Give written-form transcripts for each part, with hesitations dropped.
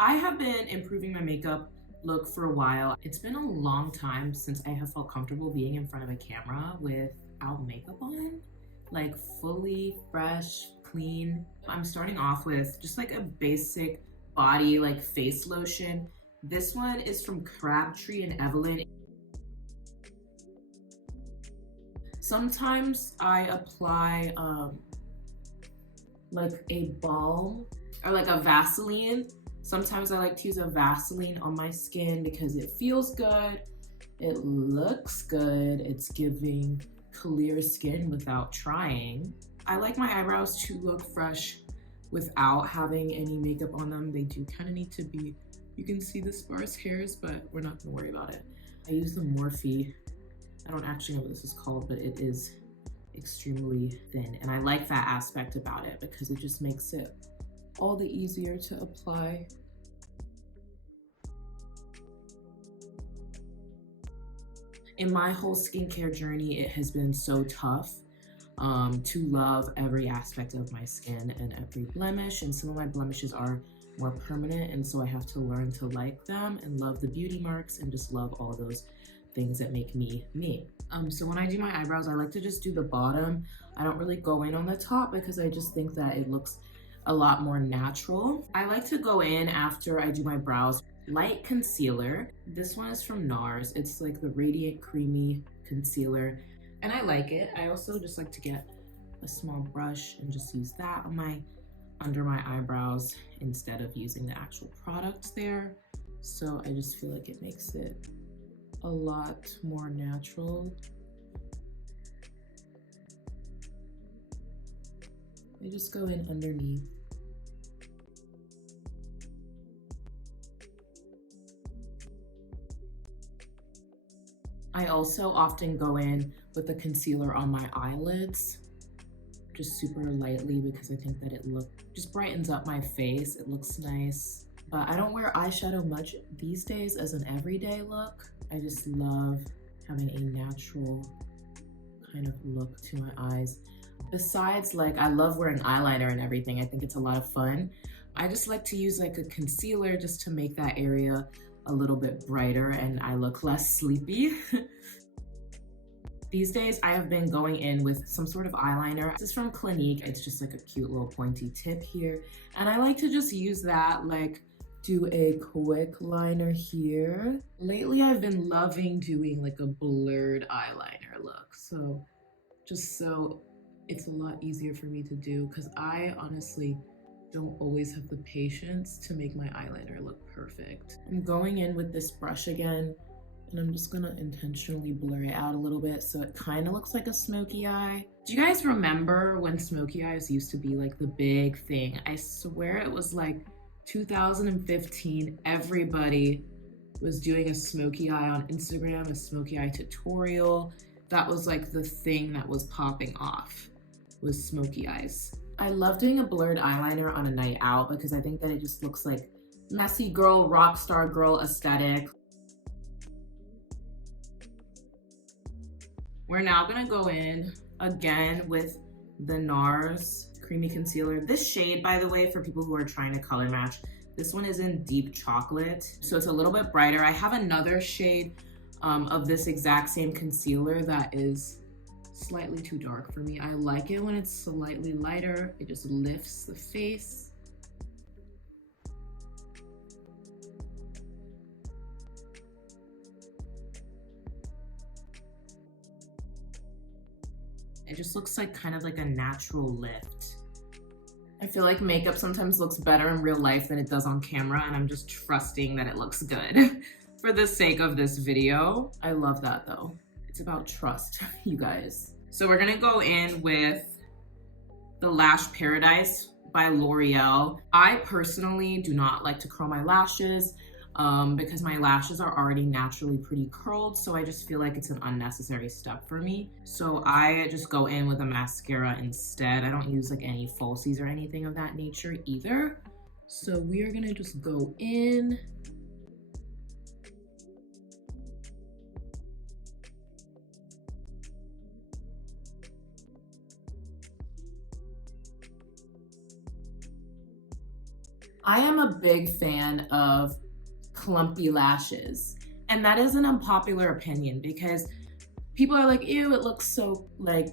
I have been improving my makeup look for a while. It's been a long time since I have felt comfortable being in front of a camera without makeup on, like fully fresh, clean. I'm starting off with just like a basic body like face lotion. This one is from Crabtree and Evelyn. Sometimes I apply like a balm or like a Vaseline. Sometimes I like to use a Vaseline on my skin because it feels good, it looks good, it's giving clear skin without trying. I like my eyebrows to look fresh without having any makeup on them. They do kind of need to be, you can see the sparse hairs, but we're not gonna worry about it. I use the Morphe. I don't actually know what this is called, but it is extremely thin. And I like that aspect about it because it just makes it all the easier to apply. In my whole skincare journey, it has been so tough to love every aspect of my skin and every blemish. And some of my blemishes are more permanent. And so I have to learn to like them and love the beauty marks and just love all those things that make me me. So when I do my eyebrows, I like to just do the bottom. I don't really go in on the top because I just think that it looks a lot more natural. I like to go in after I do my brows. Light concealer. This one is from NARS. It's like the Radiant Creamy Concealer, and I like it. I also just like to get a small brush and just use that on under my eyebrows instead of using the actual product there. So I just feel like it makes it a lot more natural. I just go in underneath. I also often go in with the concealer on my eyelids, just super lightly because I think that it just brightens up my face. It looks nice. But I don't wear eyeshadow much these days as an everyday look. I just love having a natural kind of look to my eyes. Besides, like, I love wearing eyeliner and everything. I think it's a lot of fun. I just like to use like a concealer just to make that area a little bit brighter and I look less sleepy. These days, I have been going in with some sort of eyeliner. This is from Clinique. It's just like a cute little pointy tip here. And I like to just use that, like do a quick liner here. Lately, I've been loving doing like a blurred eyeliner look. So it's a lot easier for me to do because I honestly don't always have the patience to make my eyeliner look perfect. I'm going in with this brush again, and I'm just gonna intentionally blur it out a little bit so it kind of looks like a smoky eye. Do you guys remember when smoky eyes used to be like the big thing? I swear it was like 2015, everybody was doing a smoky eye on Instagram, a smoky eye tutorial. That was like the thing that was popping off, was smoky eyes. I love doing a blurred eyeliner on a night out because I think that it just looks like messy girl, rock star girl aesthetic. We're now gonna go in again with the NARS Creamy Concealer. This shade, by the way, for people who are trying to color match, this one is in Deep Chocolate. So it's a little bit brighter. I have another shade of this exact same concealer that is slightly too dark for me. I like it when it's slightly lighter. It just lifts the face. It just looks like kind of like a natural lift. I feel like makeup sometimes looks better in real life than it does on camera, and I'm just trusting that it looks good for the sake of this video. I love that though. It's about trust, you guys. So we're gonna go in with the Lash Paradise by L'Oreal. I personally do not like to curl my lashes because my lashes are already naturally pretty curled, so I just feel like it's an unnecessary step for me. So I just go in with a mascara instead. I don't use like any falsies or anything of that nature either. So we are gonna just go in. I am a big fan of clumpy lashes. And that is an unpopular opinion because people are like, ew, it looks so like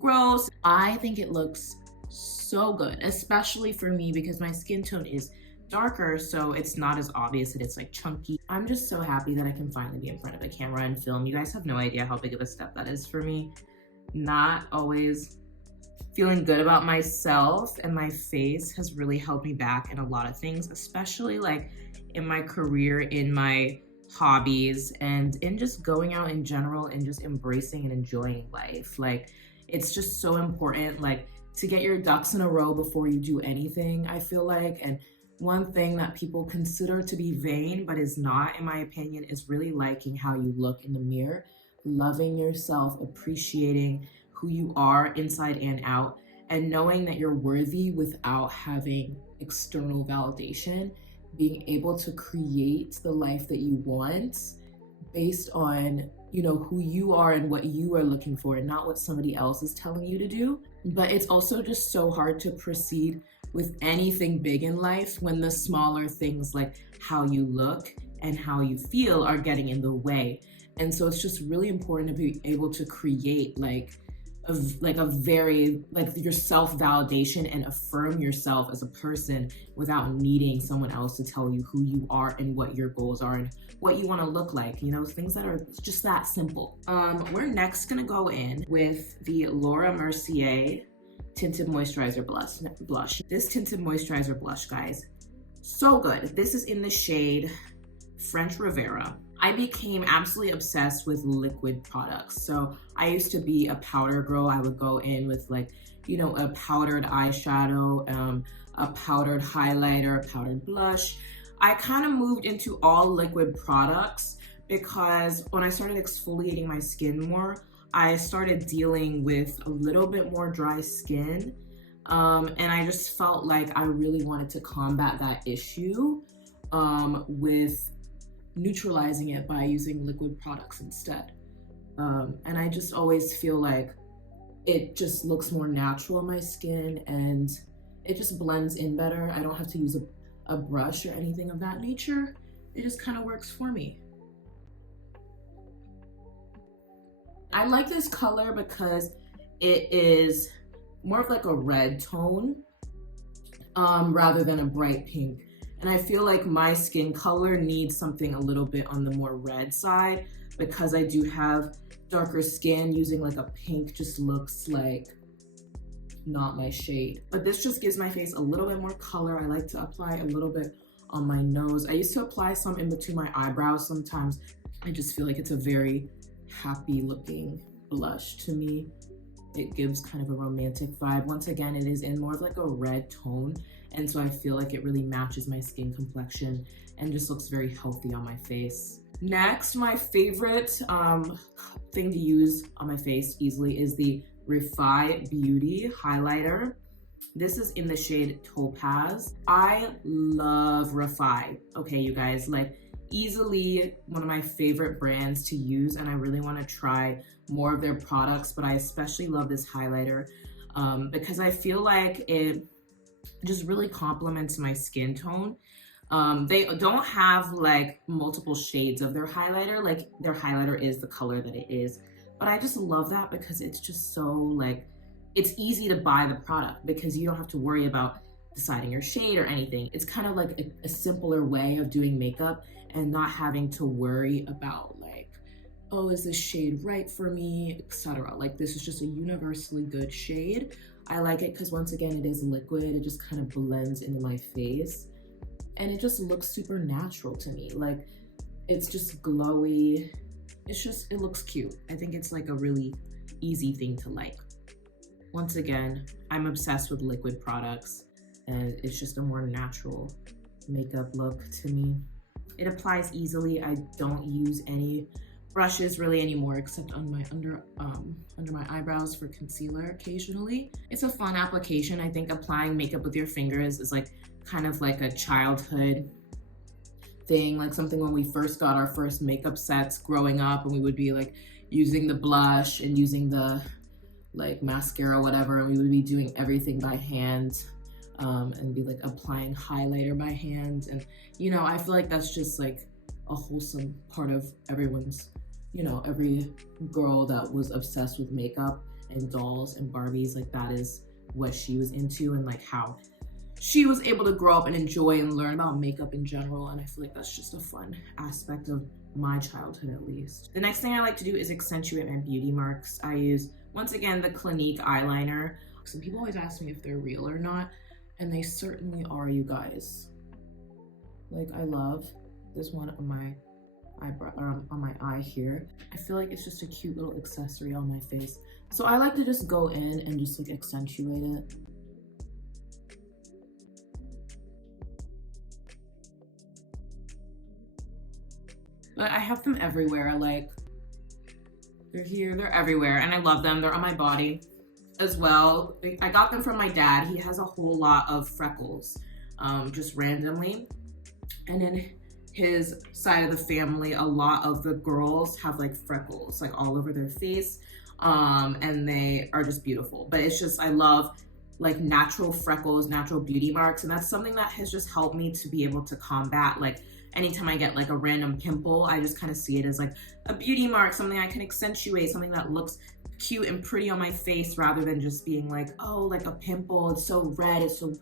gross. I think it looks so good, especially for me because my skin tone is darker, so it's not as obvious that it's like chunky. I'm just so happy that I can finally be in front of a camera and film. You guys have no idea how big of a step that is for me. Not always feeling good about myself and my face has really held me back in a lot of things, especially like in my career, in my hobbies, and in just going out in general and just embracing and enjoying life. Like, it's just so important, like, to get your ducks in a row before you do anything, I feel like. And one thing that people consider to be vain, but is not, in my opinion, is really liking how you look in the mirror, loving yourself, appreciating who you are inside and out, and knowing that you're worthy without having external validation, being able to create the life that you want based on, you know, who you are and what you are looking for and not what somebody else is telling you to do. But it's also just so hard to proceed with anything big in life when the smaller things like how you look and how you feel are getting in the way. And so it's just really important to be able to create a very your self-validation and affirm yourself as a person without needing someone else to tell you who you are and what your goals are and what you want to look like, you know, things that are just that simple. We're next gonna go in with the Laura Mercier Tinted Moisturizer Blush. This Tinted Moisturizer Blush, guys, so good. This is in the shade French Riviera. I became absolutely obsessed with liquid products. So I used to be a powder girl. I would go in with like, you know, a powdered eyeshadow, a powdered highlighter, a powdered blush. I kind of moved into all liquid products because when I started exfoliating my skin more, I started dealing with a little bit more dry skin. And I just felt like I really wanted to combat that issue with neutralizing it by using liquid products instead. And I just always feel like it just looks more natural on my skin and it just blends in better. I don't have to use a brush or anything of that nature. It just kind of works for me. I like this color because it is more of like a red tone rather than a bright pink. And I feel like my skin color needs something a little bit on the more red side because I do have darker skin. Using like a pink just looks like not my shade. But this just gives my face a little bit more color. I like to apply a little bit on my nose. I used to apply some in between my eyebrows sometimes. I just feel like it's a very happy looking blush to me. It gives kind of a romantic vibe. Once again, it is in more of like a red tone. And so I feel like it really matches my skin complexion and just looks very healthy on my face. Next, my favorite thing to use on my face easily is the Refi Beauty highlighter. This is in the shade Topaz. I love Refi. Okay, you guys, like easily one of my favorite brands to use, and I really want to try more of their products, but I especially love this highlighter because I feel like it just really complements my skin tone. They don't have like multiple shades of their highlighter, like their highlighter is the color that it is, but I just love that because it's just so like, it's easy to buy the product because you don't have to worry about deciding your shade or anything. It's kind of like a simpler way of doing makeup and not having to worry about like, oh, is this shade right for me, etc. Like, this is just a universally good shade. I like it because once again, it is liquid. It just kind of blends into my face and it just looks super natural to me. Like, it's just glowy. It looks cute. I think it's like a really easy thing to like. Once again, I'm obsessed with liquid products and it's just a more natural makeup look to me. It applies easily. I don't use any brushes really anymore except on my under my eyebrows for concealer occasionally. It's a fun application. I think applying makeup with your fingers is like kind of like a childhood thing, like something when we first got our first makeup sets growing up and we would be like using the blush and using the like mascara, whatever, and we would be doing everything by hand. and be like applying highlighter by hand. And, you know, I feel like that's just like a wholesome part of everyone's, you know, every girl that was obsessed with makeup and dolls and Barbies, like that is what she was into, and like how she was able to grow up and enjoy and learn about makeup in general. And I feel like that's just a fun aspect of my childhood, at least. The next thing I like to do is accentuate my beauty marks. I use, once again, the Clinique eyeliner. Some people always ask me if they're real or not, and they certainly are, you guys. Like, I love this one on my eyebrow, on my eye here. I feel like it's just a cute little accessory on my face. So I like to just go in and just like accentuate it. But I have them everywhere, like they're here, they're everywhere, and I love them. They're on my body as well. I got them from my dad. He has a whole lot of freckles, just randomly. And in his side of the family, a lot of the girls have like freckles, like all over their face, and they are just beautiful. But it's just, I love like natural freckles, natural beauty marks, and that's something that has just helped me to be able to combat, like, anytime I get like a random pimple, I just kind of see it as like a beauty mark, something I can accentuate, something that looks cute and pretty on my face, rather than just being like, oh, like a pimple, it's so red, it's so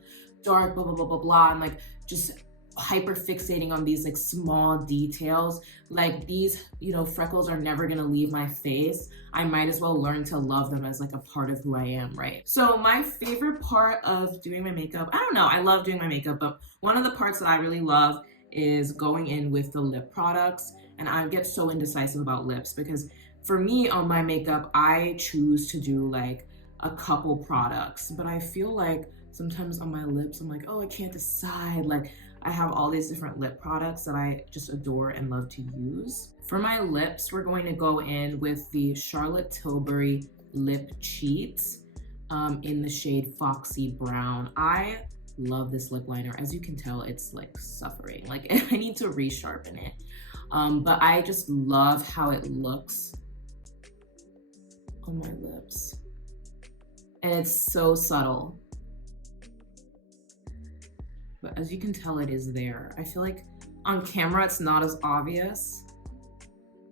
dark, blah, blah, blah, blah, blah, and like just hyper fixating on these like small details. Like these, you know, freckles are never gonna leave my face. I might as well learn to love them as like a part of who I am, right? So my favorite part of doing my makeup, I don't know, I love doing my makeup, but one of the parts that I really love is going in with the lip products. And I get so indecisive about lips because for me on my makeup, I choose to do like a couple products, but I feel like sometimes on my lips, I'm like, oh, I can't decide. Like I have all these different lip products that I just adore and love to use. For my lips, we're going to go in with the Charlotte Tilbury Lip Cheats in the shade Foxy Brown. I love this lip liner. As you can tell, it's like suffering. Like I need to resharpen it. But I just love how it looks on my lips. And it's so subtle. But as you can tell, it is there. I feel like on camera, it's not as obvious,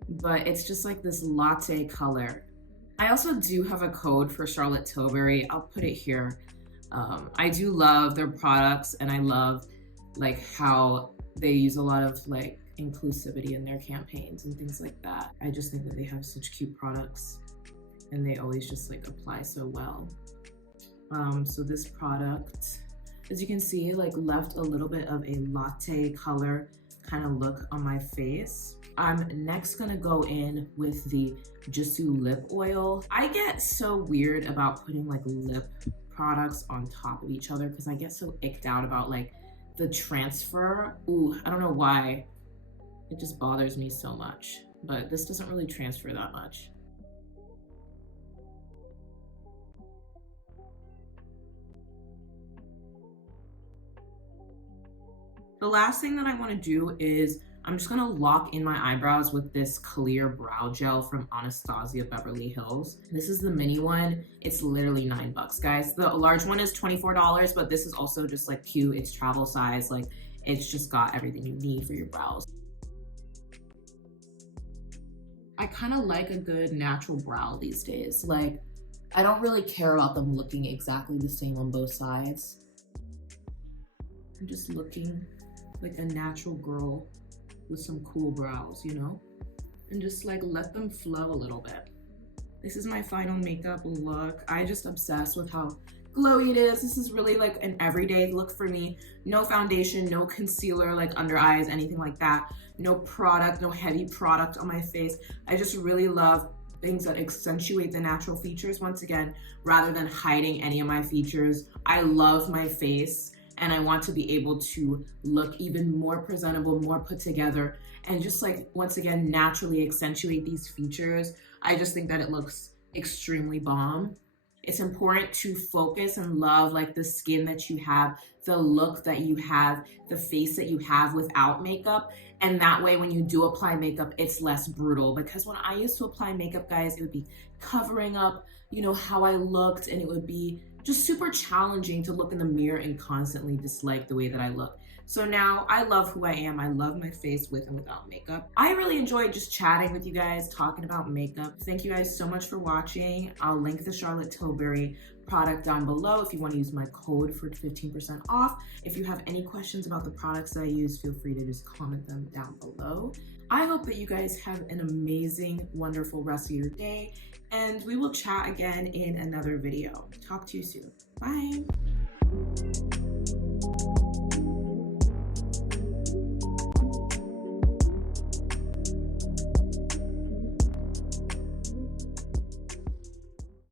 but it's just like this latte color. I also do have a code for Charlotte Tilbury. I'll put it here. I do love their products, and I love like how they use a lot of like inclusivity in their campaigns and things like that. I just think that they have such cute products and they always just like apply so well. So this product, as you can see, like left a little bit of a latte color kind of look on my face. I'm next gonna go in with the Jisoo lip oil. I get so weird about putting like lip products on top of each other because I get so icked out about like the transfer. Ooh, I don't know why. It just bothers me so much, but this doesn't really transfer that much. The last thing that I want to do is I'm just gonna lock in my eyebrows with this clear brow gel from Anastasia Beverly Hills. This is the mini one. It's literally $9, guys. The large one is $24, but this is also just like cute. It's travel size. Like it's just got everything you need for your brows. I kind of like a good natural brow these days. Like I don't really care about them looking exactly the same on both sides. I'm just looking like a natural girl with some cool brows, you know? And just like let them flow a little bit. This is my final makeup look. I just obsessed with how glowy it is. This is really like an everyday look for me. No foundation, no concealer, like under eyes, anything like that. No product, no heavy product on my face. I just really love things that accentuate the natural features once again, rather than hiding any of my features. I love my face, and I want to be able to look even more presentable, more put together, and just like, once again, naturally accentuate these features. I just think that it looks extremely bomb. It's important to focus and love like the skin that you have, the look that you have, the face that you have without makeup. And that way, when you do apply makeup, it's less brutal. Because when I used to apply makeup, guys, it would be covering up, you know, how I looked, and it would be just super challenging to look in the mirror and constantly dislike the way that I look. So now I love who I am. I love my face with and without makeup. I really enjoyed just chatting with you guys, talking about makeup. Thank you guys so much for watching. I'll link the Charlotte Tilbury product down below if you want to use my code for 15% off. If you have any questions about the products that I use, feel free to just comment them down below. I hope that you guys have an amazing, wonderful rest of your day, and we will chat again in another video. Talk to you soon. Bye.